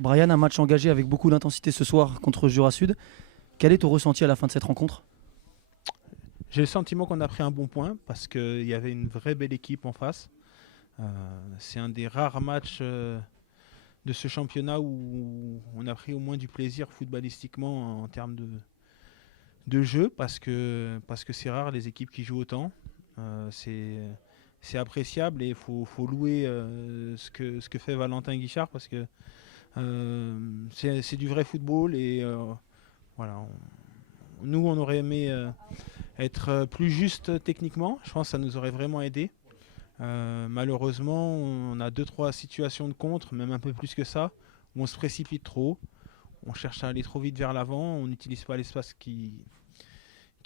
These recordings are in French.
Brian, un match engagé avec beaucoup d'intensité ce soir contre Jura Sud. Quel est ton ressenti à la fin de cette rencontre? J'ai le sentiment qu'on a pris un bon point parce qu'il y avait une vraie belle équipe en face. C'est un des rares matchs de ce championnat où on a pris au moins du plaisir footballistiquement en termes de jeu parce que c'est rare les équipes qui jouent autant. C'est appréciable et il faut louer ce que fait Valentin Guichard parce que c'est du vrai football et voilà. Nous, on aurait aimé être plus juste techniquement. Je pense que ça nous aurait vraiment aidé. Malheureusement, on a 2-3 situations de contre, même un peu plus que ça, où on se précipite trop. On cherche à aller trop vite vers l'avant. On n'utilise pas l'espace qui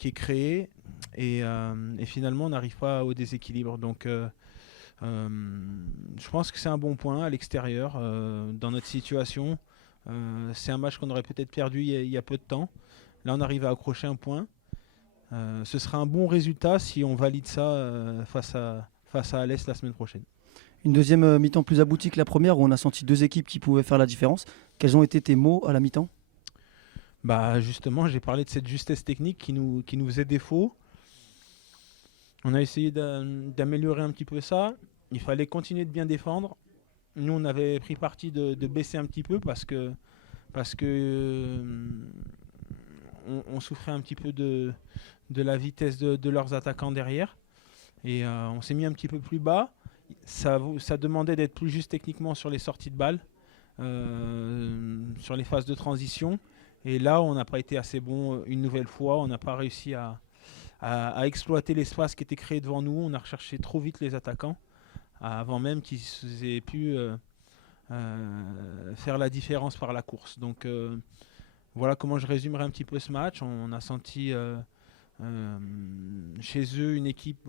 est créé. Et finalement, on n'arrive pas au déséquilibre. Donc, je pense que c'est un bon point à l'extérieur dans notre situation. C'est un match qu'on aurait peut-être perdu il y a peu de temps. Là, on arrive à accrocher un point. Ce sera un bon résultat si on valide ça face à Alès la semaine prochaine. Une deuxième mi-temps plus aboutie que la première où on a senti deux équipes qui pouvaient faire la différence. Quels ont été tes mots à la mi-temps? Bah justement, j'ai parlé de cette justesse technique qui nous faisait défaut. On a essayé d'améliorer un petit peu ça. Il fallait continuer de bien défendre. Nous, on avait pris parti de baisser un petit peu parce que on souffrait un petit peu de la vitesse de leurs attaquants derrière. Et on s'est mis un petit peu plus bas. Ça demandait d'être plus juste techniquement sur les sorties de balles, sur les phases de transition. Et là, on n'a pas été assez bon une nouvelle fois. On n'a pas réussi à exploiter l'espace qui était créé devant nous. On a recherché trop vite les attaquants avant même qu'ils aient pu faire la différence par la course. Donc voilà comment je résumerai un petit peu ce match. On a senti chez eux une équipe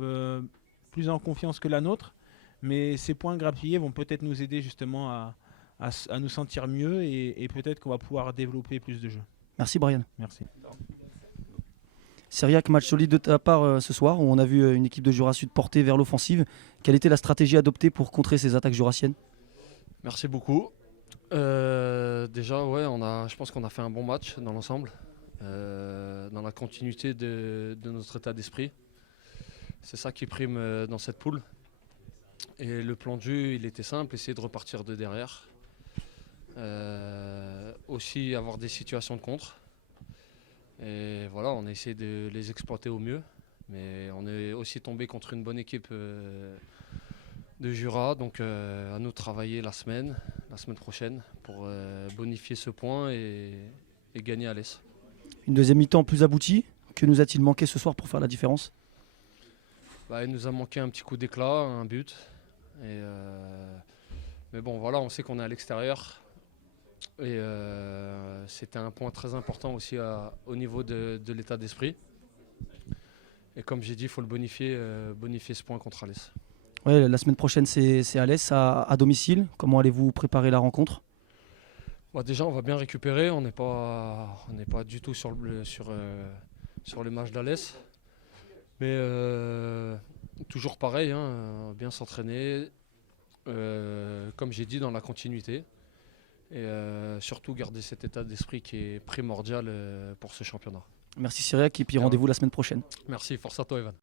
plus en confiance que la nôtre. Mais ces points grappillés vont peut-être nous aider justement à nous sentir mieux et peut-être qu'on va pouvoir développer plus de jeux. Merci Brian. Merci. Cyriac, match solide de ta part ce soir où on a vu une équipe de Jura Sud portée vers l'offensive. Quelle était la stratégie adoptée pour contrer ces attaques jurassiennes? Merci beaucoup. Déjà, ouais, je pense qu'on a fait un bon match dans l'ensemble, dans la continuité de notre état d'esprit. C'est ça qui prime dans cette poule. Et le plan de jeu, il était simple, essayer de repartir de derrière. Aussi avoir des situations de contre. Et voilà, on a essayé de les exploiter au mieux. Mais on est aussi tombé contre une bonne équipe de Jura. Donc à nous de travailler la semaine prochaine pour bonifier ce point et gagner à l'Est. Une deuxième mi-temps plus aboutie. Que nous a-t-il manqué ce soir pour faire la différence? Il nous a manqué un petit coup d'éclat, un but. Mais bon, voilà, on sait qu'on est à l'extérieur. Et c'était un point très important aussi au niveau de l'état d'esprit. Et comme j'ai dit, il faut le bonifier ce point contre Alès. Ouais, la semaine prochaine, c'est Alès à domicile. Comment allez-vous préparer la rencontre? Déjà, on va bien récupérer. On n'est pas du tout sur les matchs d'Alès. Mais toujours pareil, hein, bien s'entraîner. Comme j'ai dit, dans la continuité. Et surtout garder cet état d'esprit qui est primordial pour ce championnat. Merci Cyriac et puis rendez-vous la semaine prochaine. Merci, force à toi Evan.